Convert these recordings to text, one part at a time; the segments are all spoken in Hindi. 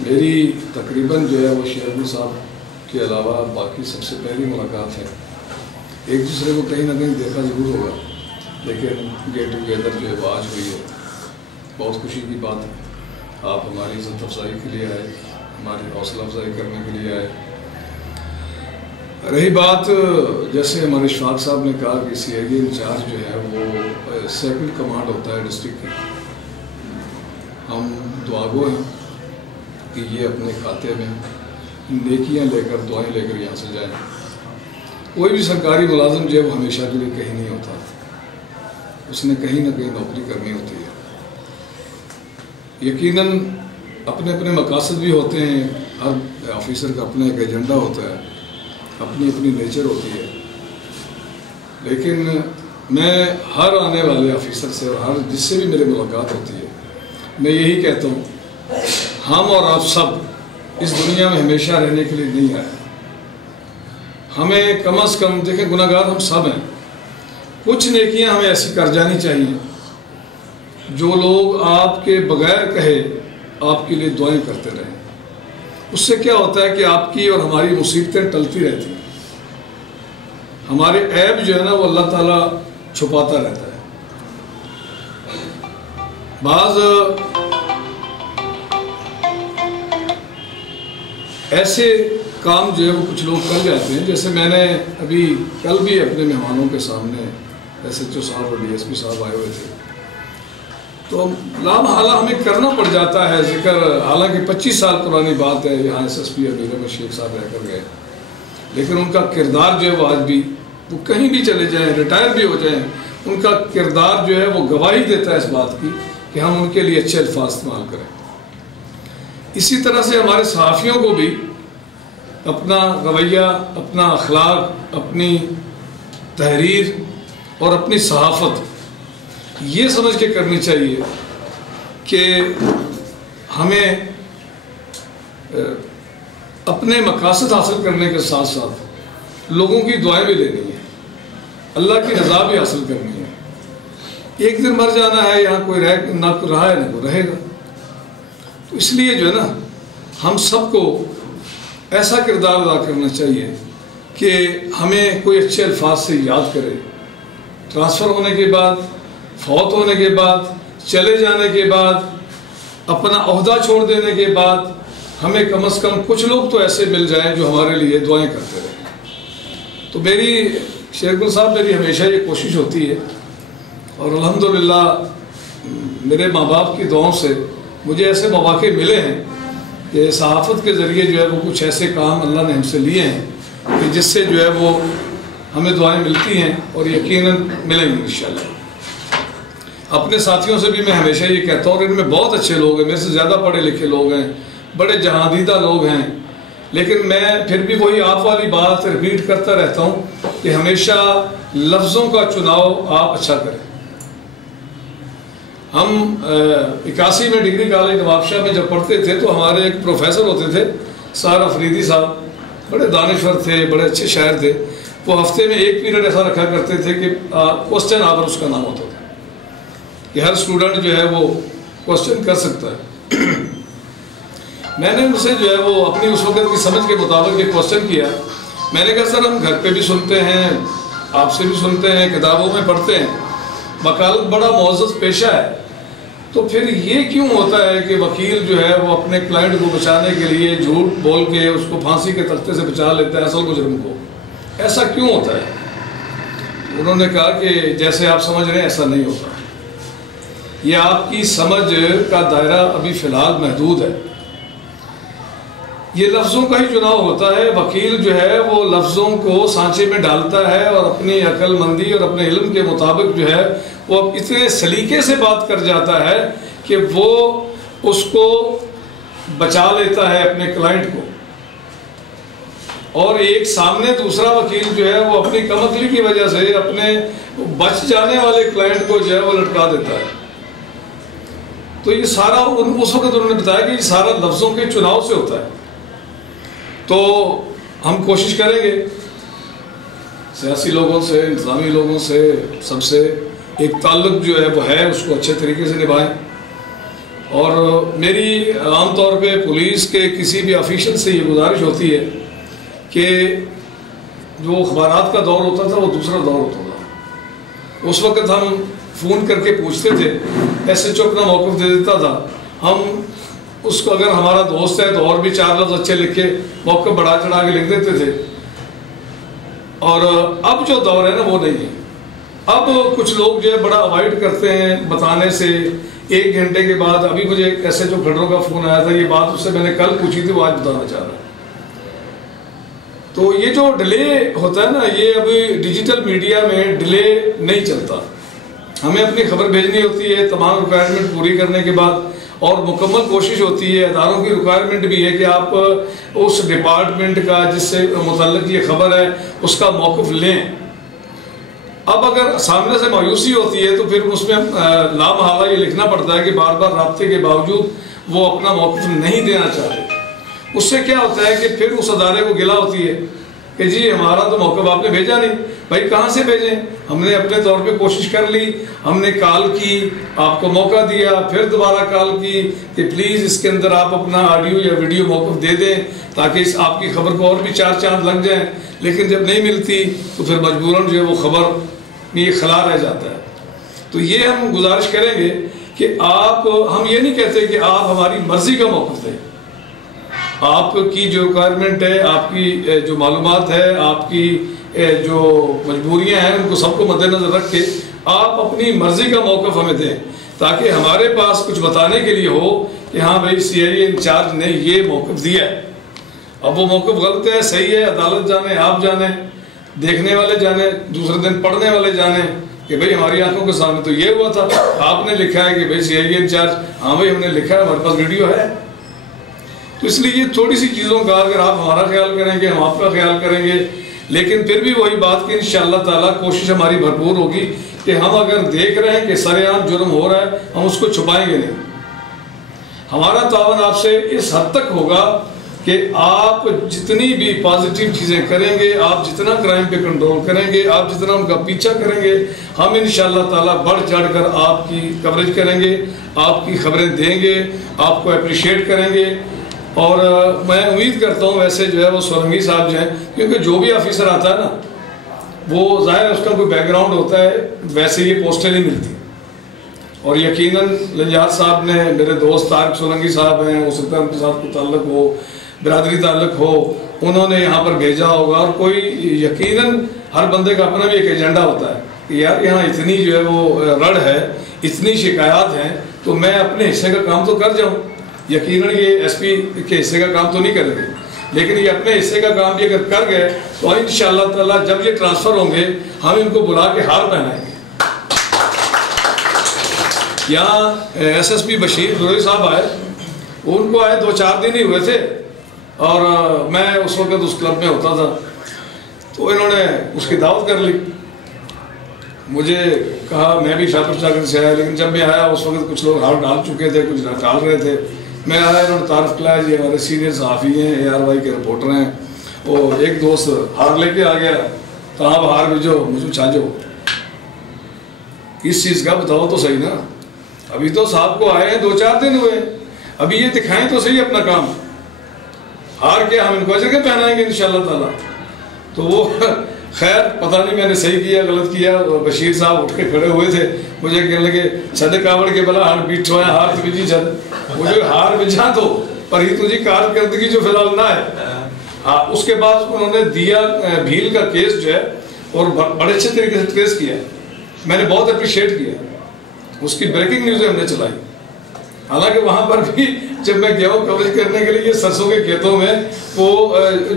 मेरी तकरीबन जो है वो शेरगुल साहब के अलावा बाकी सबसे पहली मुलाकात है। एक दूसरे को कहीं ना कहीं देखा ज़रूर होगा, लेकिन गेट टुगेदर जो है वो आज हुई है। बहुत खुशी की बात है। आप हमारी इज़्ज़त अफजाई के लिए आए, हमारी हौसला अफजाई करने के लिए आए। रही बात, जैसे हमारे इशफाक साहब ने कहा कि CID इंचार्ज जो है वो सेकंड कमांड होता है डिस्ट्रिक्ट की। हम दुआगो हैं कि ये अपने खाते में नेकियां लेकर, दुआएं लेकर यहाँ से जाएं। कोई भी सरकारी मुलाजिम जो है वो हमेशा के लिए कहीं नहीं होता, उसने कहीं ना कहीं नौकरी करनी होती है। यकीनन अपने अपने मकासद भी होते हैं, हर ऑफिसर का अपना एक एजेंडा होता है, अपनी अपनी नेचर होती है। लेकिन मैं हर आने वाले ऑफिसर से और हर जिससे भी मेरी मुलाकात होती है, मैं यही कहता हूँ, हम और आप सब इस दुनिया में हमेशा रहने के लिए नहीं आए। हमें कम से कम, देखें गुनाहगार हम सब हैं, कुछ नेकियां हमें ऐसी कर जानी चाहिए जो लोग आपके बगैर कहे आपके लिए दुआएं करते रहें। उससे क्या होता है कि आपकी और हमारी मुसीबतें टलती रहती हैं। हमारे ऐब जो है ना वो अल्लाह ताला छुपाता रहता है। बाज़ ऐसे काम जो है वो कुछ लोग कर जाते हैं, जैसे मैंने अभी कल भी अपने मेहमानों के सामने SHO साहब और DSP साहब आए हुए थे, तो लामहाला हमें करना पड़ जाता है जिक्र। हालांकि 25 साल पुरानी बात है, यहाँ SSP अमीर शेख साहब रहकर गए, लेकिन उनका किरदार जो है वो आज भी, वो कहीं भी चले जाएं, रिटायर भी हो जाएं, उनका किरदार जो है वो गवाही देता है इस बात की कि हम उनके लिए अच्छे अल्फाज इस्तेमाल करें। इसी तरह से हमारे सहाफ़ियों को भी अपना रवैया, अपना अखलाक, अपनी तहरीर और अपनी सहाफ़त ये समझ के करनी चाहिए कि हमें अपने मकासद हासिल करने के साथ साथ लोगों की दुआएं भी लेनी है, अल्लाह की रज़ा भी हासिल करनी है। एक दिन मर जाना है, यहाँ कोई ना कोई रहा है ना कोई रहेगा। तो इसलिए जो है ना, हम सबको ऐसा किरदार अदा करना चाहिए कि हमें कोई अच्छे अल्फाज से याद करे। ट्रांसफ़र होने के बाद, फौत होने के बाद, चले जाने के बाद, अपना ओहदा छोड़ देने के बाद हमें कम से कम कुछ लोग तो ऐसे मिल जाएं जो हमारे लिए दुआएं करते रहें। तो मेरी शेरगुल साहब, मेरी हमेशा ये कोशिश होती है, और अल्हम्दुलिल्लाह मेरे माँ बाप की दुआओं से मुझे ऐसे मौके मिले हैं कि सहाफ़त के ज़रिए जो है वो कुछ ऐसे काम अल्लाह ने हमसे लिए हैं कि जिससे जो है वो हमें दुआएं मिलती हैं और यकीनन मिलेंगी इंशाअल्लाह। अपने साथियों से भी मैं हमेशा ये कहता हूँ, इनमें बहुत अच्छे लोग हैं, मेरे से ज़्यादा पढ़े लिखे लोग हैं, बड़े जहादीदा लोग हैं, लेकिन मैं फिर भी वही आप वाली बात रिपीट करता रहता हूँ कि हमेशा लफ्ज़ों का चुनाव आप अच्छा करें। हम 81 में डिग्री कॉलेज नवाबशाह में जब पढ़ते थे तो हमारे एक प्रोफेसर होते थे सर अफरीदी साहब, बड़े दानिश्वर थे, बड़े अच्छे शायर थे। वो हफ्ते में एक पीरियड ऐसा रखा करते थे कि क्वेश्चन आवर उसका नाम होता था, कि हर स्टूडेंट जो है वो क्वेश्चन कर सकता है। मैंने उनसे जो है वो अपनी उस वक्त की समझ के मुताबिक ये क्वेश्चन किया। मैंने कहा सर, हम घर पे भी सुनते हैं, आपसे भी सुनते हैं, किताबों में पढ़ते हैं, वकालत बड़ा मुअज़्ज़ज़ पेशा है, तो फिर ये क्यों होता है कि वकील जो है वो अपने क्लाइंट को बचाने के लिए झूठ बोल के उसको फांसी के तख्ते से बचा लेता है असल मुजरिम को? ऐसा क्यों होता है? उन्होंने कहा कि जैसे आप समझ रहे हैं ऐसा नहीं होता, ये आपकी समझ का दायरा अभी फ़िलहाल महदूद है। ये लफ्ज़ों का ही चुनाव होता है। वकील जो है वो लफ्ज़ों को सांचे में डालता है और अपनी अक्लमंदी और अपने इल्म के मुताबिक जो है वो इतने सलीके से बात कर जाता है कि वो उसको बचा लेता है अपने क्लाइंट को, और एक सामने दूसरा वकील जो है वो अपनी कमअक्ली की वजह से अपने बच जाने वाले क्लाइंट को जो है वो लटका देता है। तो ये सारा उस वक्त उन्होंने बताया कि ये सारा लफ्ज़ों के चुनाव से होता है। तो हम कोशिश करेंगे सियासी लोगों से, इंतज़ामी लोगों से, सबसे एक ताल्लुक़ जो है वो है उसको अच्छे तरीके से निभाएं, और मेरी आमतौर पे पुलिस के किसी भी ऑफिशियल से ये गुजारिश होती है कि जो अखबारात का दौर होता था वो दूसरा दौर होता था। उस वक्त हम फ़ोन करके पूछते थे, SHO अपना मौक़िफ़ दे देता था, हम उसको अगर हमारा दोस्त है तो और भी 4 लफ्ज़ अच्छे लिख के मौक़िफ़ बढ़ा चढ़ा के लिख देते थे। और अब जो दौर है ना वो नहीं है। अब कुछ लोग जो है बड़ा अवॉइड करते हैं बताने से। 1 घंटे के बाद अभी मुझे SHO खड्डरों का फ़ोन आया था, ये बात उससे मैंने कल पूछी थी, वो आज बताना चाह रहा है। तो ये जो डिले होता है ना, ये अभी डिजिटल मीडिया में डिले नहीं चलता। हमें अपनी खबर भेजनी होती है तमाम रिक्वायरमेंट पूरी करने के बाद, और मुकम्मल कोशिश होती है, अदारों की रिक्वायरमेंट भी है कि आप उस डिपार्टमेंट का जिससे मुतल्लिक ये खबर है उसका मौक़िफ़ लें। अब अगर सामने से मायूसी होती है तो फिर उसमें लामहला ये लिखना पड़ता है कि बार बार राब्ते के बावजूद वो अपना मौक़िफ़ नहीं देना चाहते। उससे क्या होता है कि फिर उस अदारे को गिला होती है कि जी हमारा तो मौक़िफ़ आपने भेजा नहीं। भाई कहाँ से भेजें, हमने अपने तौर पे कोशिश कर ली, हमने कॉल की, आपको मौका दिया, फिर दोबारा कॉल की कि प्लीज़ इसके अंदर आप अपना ऑडियो या वीडियो मौक़िफ़ दे दें ताकि इस आपकी खबर को और भी 4 चांद लग जाएं। लेकिन जब नहीं मिलती तो फिर मजबूरन जो है वो खबर में ये खला रह जाता है। तो ये हम गुजारिश करेंगे कि आप, हम ये नहीं कहते कि आप हमारी मर्ज़ी का मौक़िफ़ दें। आपकी जो रिक्वायरमेंट है, आपकी जो मालूमात है, आपकी जो मजबूरियां हैं, उनको सबको मद्देनज़र रख के आप अपनी मर्ज़ी का मौक़िफ़ हमें दें ताकि हमारे पास कुछ बताने के लिए हो कि हाँ भाई CIA इंचार्ज ने ये मौक़िफ़ दिया है। अब वो मौक़िफ़ गलत है सही है, अदालत जाने, आप जाने, देखने वाले जाने, दूसरे दिन पढ़ने वाले जाने कि भाई हमारी आंखों के सामने तो ये हुआ था, आपने लिखा है कि भाई CIA इंचार्ज, हाँ भाई हमने लिखा है, हमारे पास वीडियो है। तो इसलिए ये थोड़ी सी चीज़ों का अगर आप हमारा ख्याल करेंगे, हम आपका ख्याल करेंगे, लेकिन फिर भी वही बात कि इंशाअल्लाह ताला कोशिश हमारी भरपूर होगी कि हम अगर देख रहे हैं कि सरेआम जुर्म हो रहा है, हम उसको छुपाएंगे नहीं। हमारा तावन आपसे इस हद तक होगा कि आप जितनी भी पॉजिटिव चीज़ें करेंगे, आप जितना क्राइम पे कंट्रोल करेंगे, आप जितना उनका पीछा करेंगे, हम इंशाअल्लाह ताला बढ़ चढ़ कर आपकी कवरेज करेंगे, आपकी खबरें देंगे, आपको अप्रिशिएट करेंगे। और मैं उम्मीद करता हूँ वैसे जो है वो सोलंकी साहब जो हैं, क्योंकि जो भी ऑफिसर आता है ना वो ज़ाहिर है उसका कोई बैकग्राउंड होता है, वैसे ये पोस्टें नहीं मिलती। और यकीनन लंजार साहब ने, मेरे दोस्त तारिक सोलंकी साहब हैं, हो सकता है उनके साथ कोई ताल्लुक हो, बिरादरी ताल्लुक हो, उन्होंने यहाँ पर भेजा होगा। और कोई यकीनन हर बंदे का अपना भी एक एजेंडा होता है कि यार यहाँ इतनी जो है वो रड़ है, इतनी शिकायत हैं, तो मैं अपने हिस्से का काम तो कर जाऊँ। यकीनन ये SP के हिस्से का काम तो नहीं करेंगे, लेकिन ये अपने हिस्से का काम भी अगर कर गए तो इंशाअल्लाह ताला जब ये ट्रांसफ़र होंगे हम इनको बुला के हार पहनाएंगे। यहाँ SSP बशीर दुरई साहब आए, उनको आए 2-4 दिन ही हुए थे और मैं उस वक्त उस क्लब में होता था, तो इन्होंने उसकी दावत कर ली। मुझे कहा, मैं भी शाकर से आया, लेकिन जब मैं आया उस वक्त कुछ लोग हार डाल चुके थे, कुछ डाल रहे थे। मैं आया, इन्होंने तारुफ किया, जी हमारे सीनियर सहाफ़ी हैं, ARY के रिपोर्टर हैं। वो एक दोस्त हार लेके आ गया, तो आप हार भेजो, मुझे छाजो, इस चीज़ का बताओ तो सही ना। अभी तो साहब को आए हैं 2-4 दिन हुए, अभी ये दिखाएं तो सही अपना काम। हार के हम इनको अजर के पहनाएंगे इंशाअल्लाह ताला। तो वो खैर पता नहीं मैंने सही किया गलत किया। बशीर साहब उठ के खड़े हुए थे, मुझे कहने लगे छद कावड़ के बला हार बीठ हुआ हार तो बिजी छद, मुझे हार बिछा दो पर ही तुझी कारकर्दगी जो फिलहाल ना है। हाँ, उसके बाद उन्होंने दिया भील का केस जो है और बड़े अच्छे तरीके से ट्रेस किया, मैंने बहुत अप्रिशिएट किया। उसकी ब्रेकिंग न्यूज़ हमने चलाई, हालांकि वहाँ पर भी जब मैं गया हूँ कवरेज करने के लिए, ये सरसों के खेतों में वो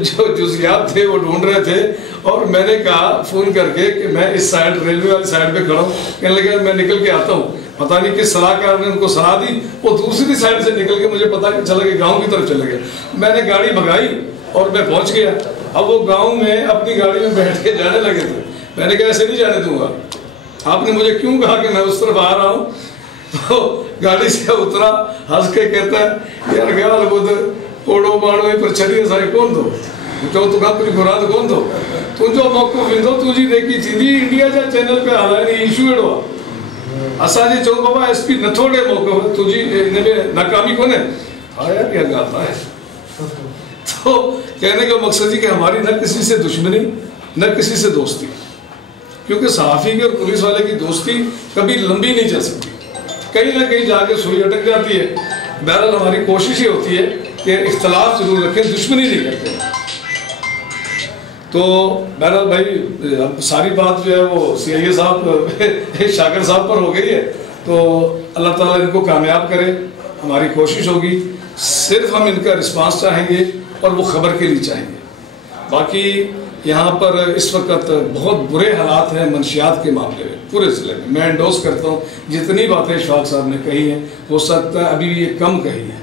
जो जुजियात थे वो ढूंढ रहे थे, और मैंने कहा फ़ोन करके कि मैं इस साइड रेलवे वाली साइड पे खड़ा हूँ। कहने लगे मैं निकल के आता हूँ, पता नहीं किस सलाहकार ने उनको सलाह दी, वो दूसरी साइड से निकल के मुझे पता चला कि गाँव की तरफ चले गए। मैंने गाड़ी भगाई और मैं पहुँच गया। अब वो गाँव में अपनी गाड़ी में बैठ के जाने लगे थे, मैंने कहा ऐसे नहीं जाने दूंगा, आपने मुझे क्यों कहा कि मैं उस तरफ आ रहा हूँ। तो गाड़ी से उतरा, हंस के कहता है यार क्या लगोद ओडो बाड़ो पर छड़ी सारी कौन दो जो तुका कुछ घुरा तो कौन दो तुझो मौको विंदो तुझी देखी थी इंडिया जा चैनल पे हालांकि इशू एडो असा जी चो बाबा एसपी न थोड़े मौके तुझी इनमें नाकामी को ने आया क्या गाता है। तो कहने का मकसद ही कि हमारी न किसी से दुश्मनी न किसी से दोस्ती, क्योंकि सहाफ़ी की और पुलिस वाले की दोस्ती कभी लंबी नहीं चल सकती, कहीं ना कहीं जाके सुई अटक जाती है। बहरहाल हमारी कोशिश ये होती है कि इख्तलाफ जरूर रखें, दुश्मनी नहीं करते। तो बहरहाल भाई अब सारी बात जो है वो CIA साहब शाकिर साहब पर हो गई है, तो अल्लाह ताला इनको कामयाब करे, हमारी कोशिश होगी। सिर्फ हम इनका रिस्पांस चाहेंगे और वो खबर के लिए चाहेंगे। बाकी यहाँ पर इस वक्त बहुत बुरे हालात हैं मंशियात के मामले में पूरे ज़िले में। मैं एंडोस करता हूँ जितनी बातें इशफाक साहब ने कही हैं, हो सकता है अभी भी ये कम कही है,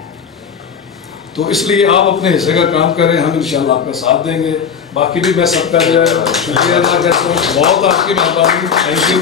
तो इसलिए आप अपने हिस्से का काम करें, हम इंशाल्लाह आपका साथ देंगे। बाकी भी मैं सबका जो है शुक्रिया अदा करता हूँ, बहुत आपकी मेहरबानी, थैंक यू।